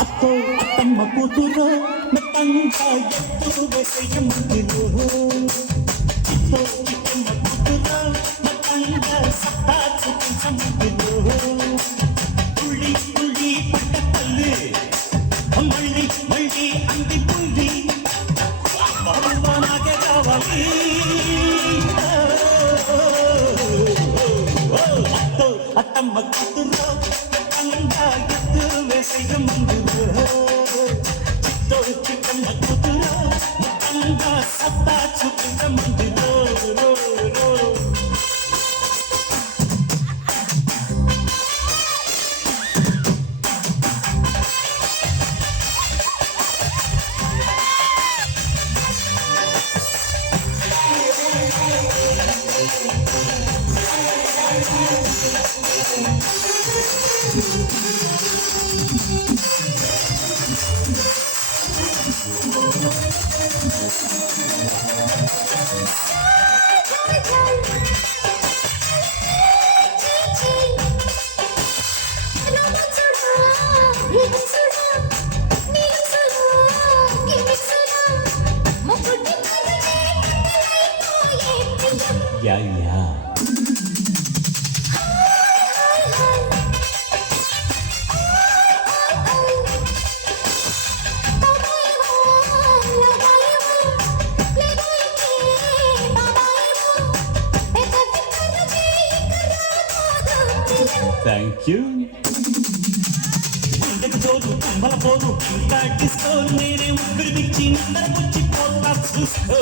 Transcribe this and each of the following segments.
అత్తో అత్తమ్మ కూతురు మెత్తంగా ఎత్తు వేసయ్య ముందులో చిత్తో చిత్తమ్మ కూతురు మెత్తంగా సత్తా చూపించ ముందులో తుళ్ళి తుళ్ళి పట్ట తల్లి మళ్ళీ మళ్ళీ అంది పుల్లి బాబా నాకే కావాలి అత్తో అత్తమ్మ కూతురు మెత్తంగా ఎత్తు వేసయ్య ముందులో చిత్తో చిత్తమ్మ కూతురు మెత్తంగా సత్తా చూపించ ముందులో యా యా థ్యాంక్ యూ జోరు కమ్మల పోరు ఇంకా డిస్కో నేనే ఊపిరి పిచ్చి నిద్రపుచ్చి పోతా చూసుకో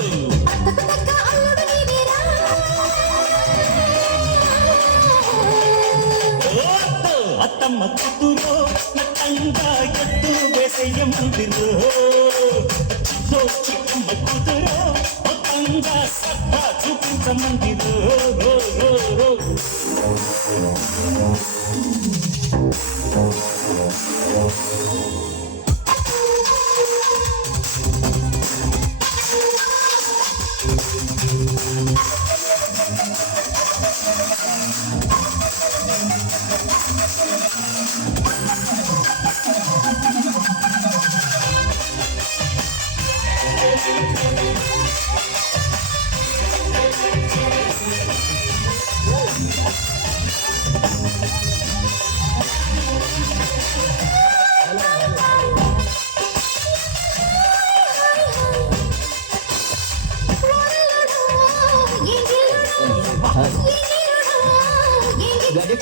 అత్తమ్మ కూతురు మెత్తంగా ఎత్తు వేసయ్య ముందులో చిత్తో చిత్తమ్మ కూతురు మెత్తంగా సత్తా చూపించ మందిలో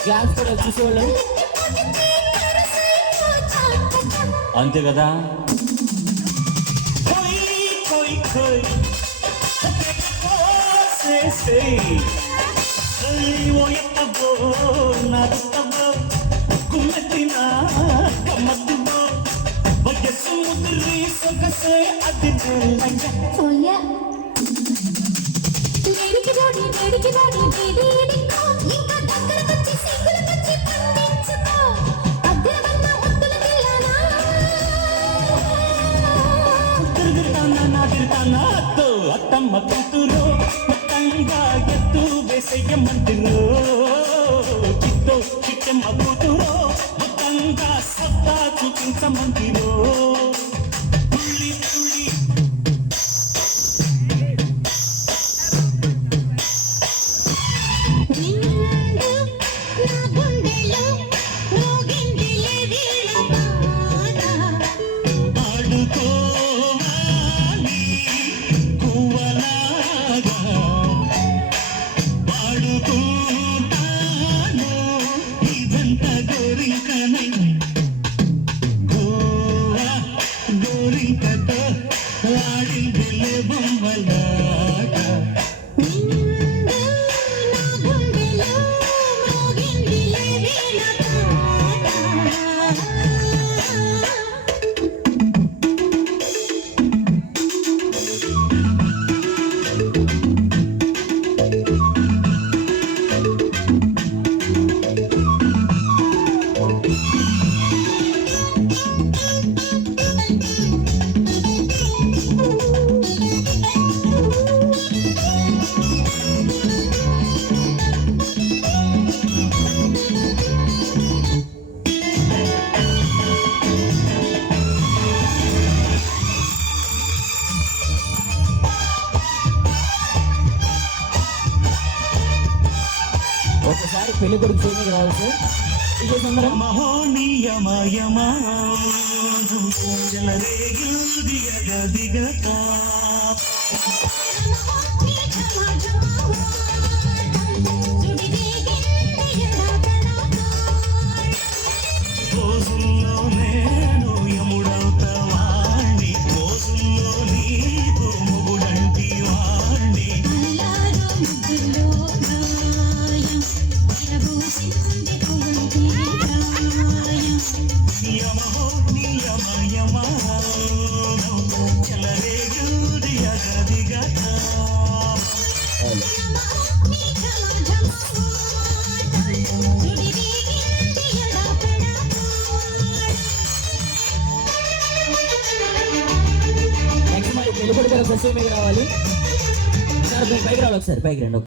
క్లాస్ కూడా చూసేవాళ్ళం అంతే కదా అత్తమ్మ కూతురు మెత్తంగా ఎత్తు వేసయ్య మందిలో చిత్తో చిత్తమ్మ కూతురు మెత్తంగా సత్తా చూపించ మందిలో తుళ్ళి తుళ్ళి పెళ్లి కొడుకు చూడడానికి రావాలి సార్. ఇదే సందర్భం మహోనీయమయమా జలరేగిదిగ దిగతా రోజుల్లో నేను యముడవుతా వాణ్ణి, రోజుల్లో నీకు మొగుడంటి వాణ్ణి. యమహోనీయమయమా జలరేగిదిగ దిగతా నెక్స్ట్ మరి పెళ్లి కొడుకు డ్రెస్ మీద రావాలి సార్. పైకి రావాలి ఒకసారి, పైకి రండి.